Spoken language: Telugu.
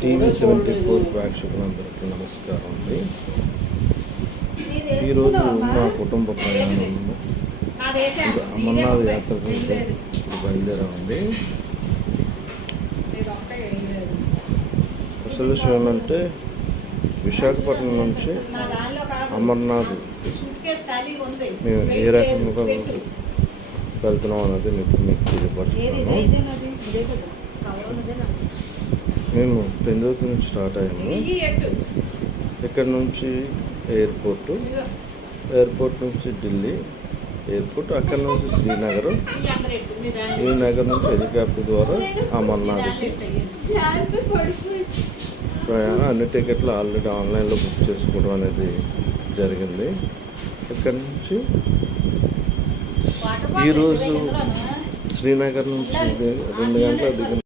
టీవీ 74 ప్రేక్షకులందరికీ నమస్కారం అండి. ఈరోజు మా కుటుంబ ప్రయాణము అమర్నాథ్ యాత్రకు బయలుదేరామండి. అసలు విషయం ఏంటంటే విశాఖపట్నం నుంచి అమర్నాథ్ మేము ఏ రకంగా వెళ్తున్నాం అనేది మీకు తెలియపరుస్తున్నాను. మేము పెందుర్తి నుంచి స్టార్ట్ అయ్యాము. ఇక్కడ నుంచి ఎయిర్పోర్ట్ నుంచి ఢిల్లీ ఎయిర్పోర్ట్, అక్కడ నుంచి శ్రీనగర్ నుంచి హెలికాప్టర్ ద్వారా అమర్నాథ్కి ప్రయాణం. అన్ని టికెట్లు ఆల్రెడీ ఆన్లైన్లో బుక్ చేసుకోవడం అనేది జరిగింది. ఇక్కడ నుంచి ఈరోజు శ్రీనగర్ నుంచి 2 గంటల దిగిన